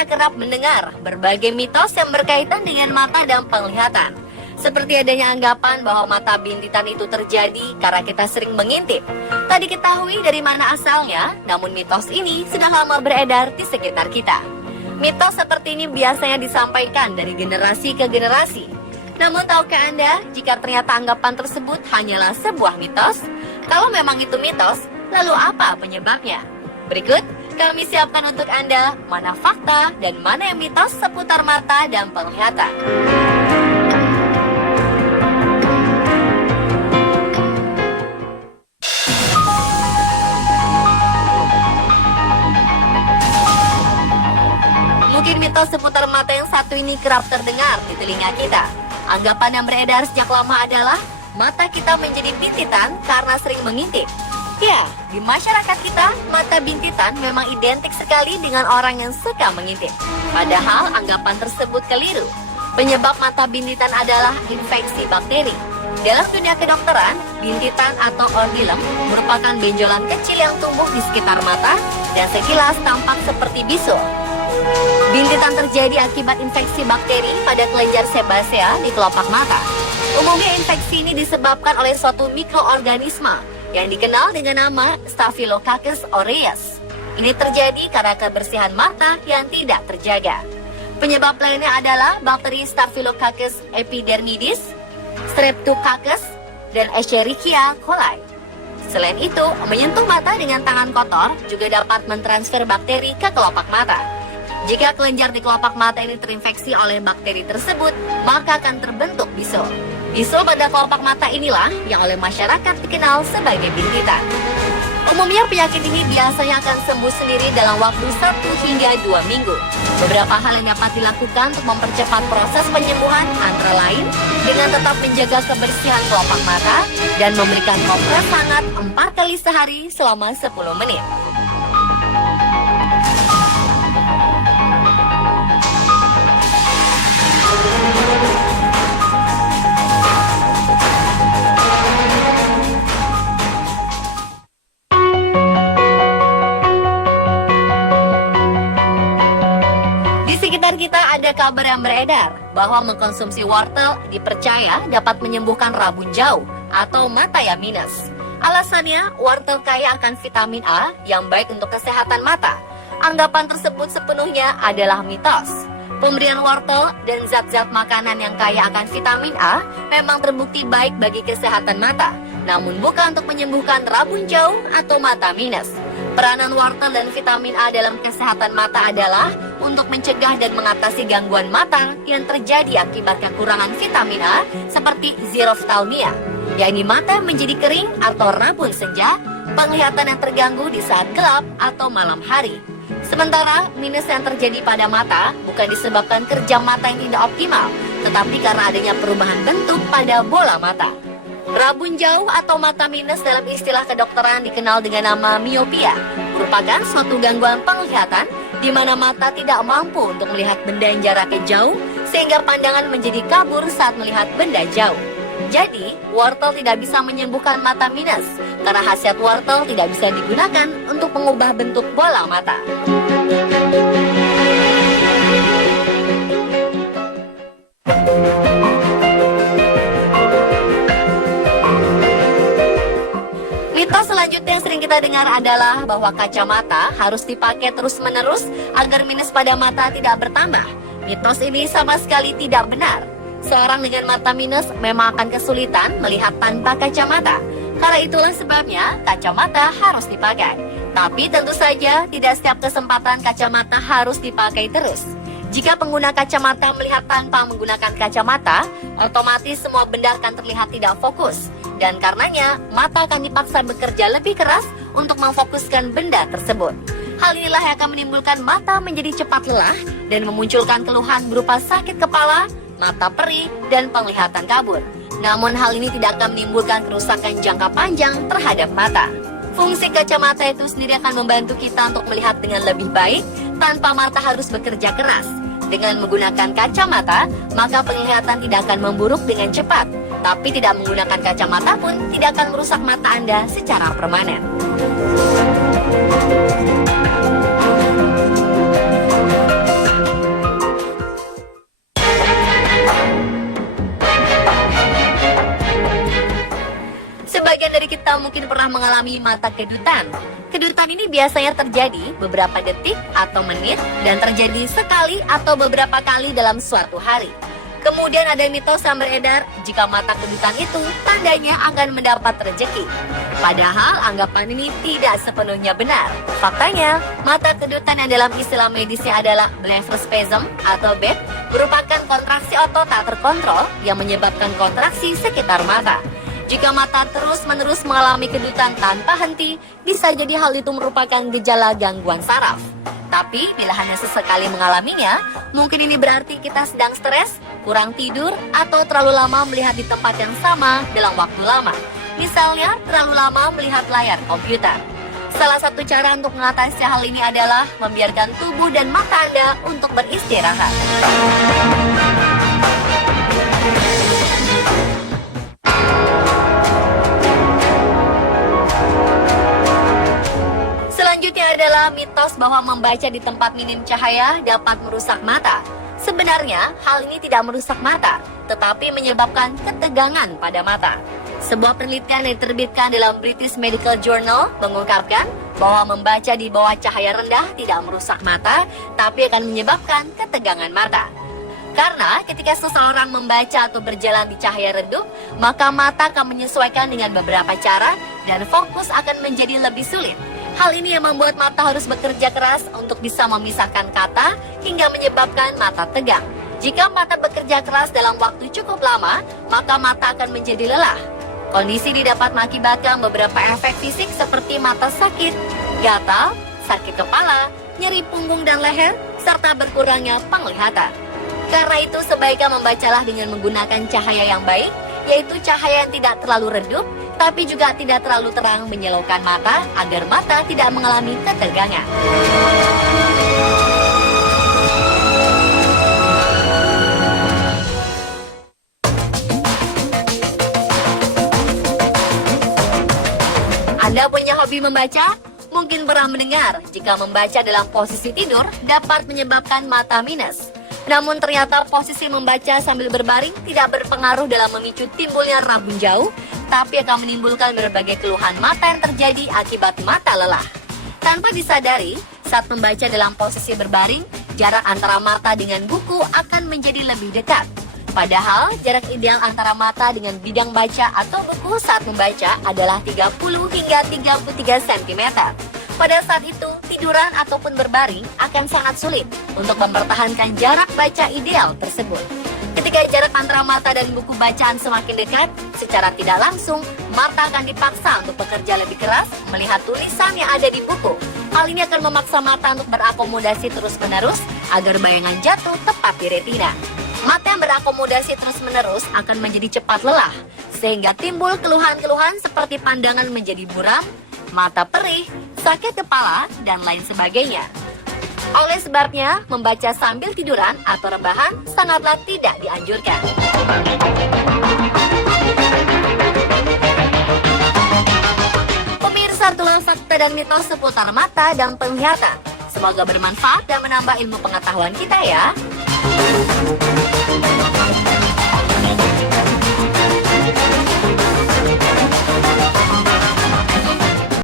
kita kerap mendengar berbagai mitos yang berkaitan dengan mata dan penglihatan. Seperti adanya anggapan bahwa mata bintitan itu terjadi karena kita sering mengintip. Tak diketahui dari mana asalnya, namun mitos ini sudah lama beredar di sekitar kita. Mitos seperti ini biasanya disampaikan dari generasi ke generasi. Namun tahukah Anda jika ternyata anggapan tersebut hanyalah sebuah mitos? Kalau memang itu mitos, lalu apa penyebabnya? Berikut kami siapkan untuk Anda mana fakta dan mana yang mitos seputar mata dan penglihatan. Mungkin mitos seputar mata yang satu ini kerap terdengar di telinga kita. Anggapan yang beredar sejak lama adalah mata kita menjadi bintitan karena sering mengintip. Ya, di masyarakat kita, mata bintitan memang identik sekali dengan orang yang suka mengintip. Padahal anggapan tersebut keliru. Penyebab mata bintitan adalah infeksi bakteri. Dalam dunia kedokteran, bintitan atau ordilem merupakan benjolan kecil yang tumbuh di sekitar mata dan sekilas tampak seperti bisul. Bintitan terjadi akibat infeksi bakteri pada kelenjar sebasea di kelopak mata. Umumnya infeksi ini disebabkan oleh suatu mikroorganisme yang dikenal dengan nama Staphylococcus aureus. Ini terjadi karena kebersihan mata yang tidak terjaga. Penyebab lainnya adalah bakteri Staphylococcus epidermidis, Streptococcus, dan Escherichia coli. Selain itu, menyentuh mata dengan tangan kotor juga dapat mentransfer bakteri ke kelopak mata. Jika kelenjar di kelopak mata ini terinfeksi oleh bakteri tersebut, maka akan terbentuk bisul. Bisul pada kelopak mata inilah yang oleh masyarakat dikenal sebagai bintitan. Umumnya penyakit ini biasanya akan sembuh sendiri dalam waktu 1 hingga 2 minggu. Beberapa hal yang dapat dilakukan untuk mempercepat proses penyembuhan antara lain dengan tetap menjaga kebersihan kelopak mata dan memberikan kompres hangat 4 kali sehari selama 10 menit. Kita ada kabar yang beredar bahwa mengkonsumsi wortel dipercaya dapat menyembuhkan rabun jauh atau mata yang minus. Alasannya, wortel kaya akan vitamin A yang baik untuk kesehatan mata. Anggapan tersebut sepenuhnya adalah mitos. Pemberian wortel dan zat-zat makanan yang kaya akan vitamin A memang terbukti baik bagi kesehatan mata, namun bukan untuk menyembuhkan rabun jauh atau mata minus. Peranan wortel dan vitamin A dalam kesehatan mata adalah untuk mencegah dan mengatasi gangguan mata yang terjadi akibat kekurangan vitamin A seperti xerophthalmia, yakni mata menjadi kering atau rabun senja, penglihatan yang terganggu di saat gelap atau malam hari. Sementara minus yang terjadi pada mata bukan disebabkan kerja mata yang tidak optimal, tetapi karena adanya perubahan bentuk pada bola mata. Rabun jauh atau mata minus dalam istilah kedokteran dikenal dengan nama miopia, merupakan suatu gangguan penglihatan di mana mata tidak mampu untuk melihat benda yang jaraknya jauh sehingga pandangan menjadi kabur saat melihat benda jauh. Jadi, wortel tidak bisa menyembuhkan mata minus karena khasiat wortel tidak bisa digunakan untuk mengubah bentuk bola mata. Mitos selanjutnya yang sering kita dengar adalah bahwa kacamata harus dipakai terus-menerus agar minus pada mata tidak bertambah. Mitos ini sama sekali tidak benar. Seorang dengan mata minus memang akan kesulitan melihat tanpa kacamata. Karena itulah sebabnya kacamata harus dipakai. Tapi tentu saja tidak setiap kesempatan kacamata harus dipakai terus. Jika pengguna kacamata melihat tanpa menggunakan kacamata, otomatis semua benda akan terlihat tidak fokus. Dan karenanya, mata akan dipaksa bekerja lebih keras untuk memfokuskan benda tersebut. Hal inilah yang akan menimbulkan mata menjadi cepat lelah dan memunculkan keluhan berupa sakit kepala, mata perih, dan penglihatan kabur. Namun hal ini tidak akan menimbulkan kerusakan jangka panjang terhadap mata. Fungsi kacamata itu sendiri akan membantu kita untuk melihat dengan lebih baik tanpa mata harus bekerja keras. Dengan menggunakan kacamata, maka penglihatan tidak akan memburuk dengan cepat. Tapi tidak menggunakan kacamata pun tidak akan merusak mata Anda secara permanen. Sebagian dari kita mungkin pernah mengalami mata kedutan. Kedutan ini biasanya terjadi beberapa detik atau menit dan terjadi sekali atau beberapa kali dalam suatu hari. Kemudian ada mitos yang beredar jika mata kedutan itu tandanya akan mendapat rezeki. Padahal anggapan ini tidak sepenuhnya benar. Faktanya, mata kedutan yang dalam istilah medisnya adalah blepharospasm atau BEP merupakan kontraksi otot tak terkontrol yang menyebabkan kontraksi sekitar mata. Jika mata terus-menerus mengalami kedutan tanpa henti, bisa jadi hal itu merupakan gejala gangguan saraf. Tapi bila hanya sesekali mengalaminya, mungkin ini berarti kita sedang stres, kurang tidur, atau terlalu lama melihat di tempat yang sama dalam waktu lama. Misalnya, terlalu lama melihat layar komputer. Salah satu cara untuk mengatasi hal ini adalah membiarkan tubuh dan mata Anda untuk beristirahat. Selanjutnya adalah mitos bahwa membaca di tempat minim cahaya dapat merusak mata. Sebenarnya, hal ini tidak merusak mata, tetapi menyebabkan ketegangan pada mata. Sebuah penelitian yang diterbitkan dalam British Medical Journal mengungkapkan bahwa membaca di bawah cahaya rendah tidak merusak mata, tapi akan menyebabkan ketegangan mata. Karena ketika seseorang membaca atau berjalan di cahaya redup, maka mata akan menyesuaikan dengan beberapa cara dan fokus akan menjadi lebih sulit. Hal ini yang membuat mata harus bekerja keras untuk bisa memisahkan kata hingga menyebabkan mata tegang. Jika mata bekerja keras dalam waktu cukup lama, maka mata akan menjadi lelah. Kondisi ini dapat mengakibatkan beberapa efek fisik seperti mata sakit, gatal, sakit kepala, nyeri punggung dan leher, serta berkurangnya penglihatan. Karena itu sebaiknya membacalah dengan menggunakan cahaya yang baik, yaitu cahaya yang tidak terlalu redup, tapi juga tidak terlalu terang menyilaukan mata agar mata tidak mengalami ketegangan. Anda punya hobi membaca? Mungkin pernah mendengar jika membaca dalam posisi tidur dapat menyebabkan mata minus. Namun ternyata posisi membaca sambil berbaring tidak berpengaruh dalam memicu timbulnya rabun jauh, tapi akan menimbulkan berbagai keluhan mata yang terjadi akibat mata lelah. Tanpa disadari, saat membaca dalam posisi berbaring, jarak antara mata dengan buku akan menjadi lebih dekat. Padahal, jarak ideal antara mata dengan bidang baca atau buku saat membaca adalah 30 hingga 33 cm. Pada saat itu, tiduran ataupun berbaring akan sangat sulit untuk mempertahankan jarak baca ideal tersebut. Ketika jarak antara mata dan buku bacaan semakin dekat, secara tidak langsung, mata akan dipaksa untuk bekerja lebih keras melihat tulisan yang ada di buku. Hal ini akan memaksa mata untuk berakomodasi terus-menerus agar bayangan jatuh tepat di retina. Mata yang berakomodasi terus-menerus akan menjadi cepat lelah, sehingga timbul keluhan-keluhan seperti pandangan menjadi buram, mata perih, sakit kepala, dan lain sebagainya. Oleh sebabnya, membaca sambil tiduran atau rebahan sangatlah tidak dianjurkan. Pemirsa, itulah fakta dan mitos seputar mata dan penglihatan. Semoga bermanfaat dan menambah ilmu pengetahuan kita ya.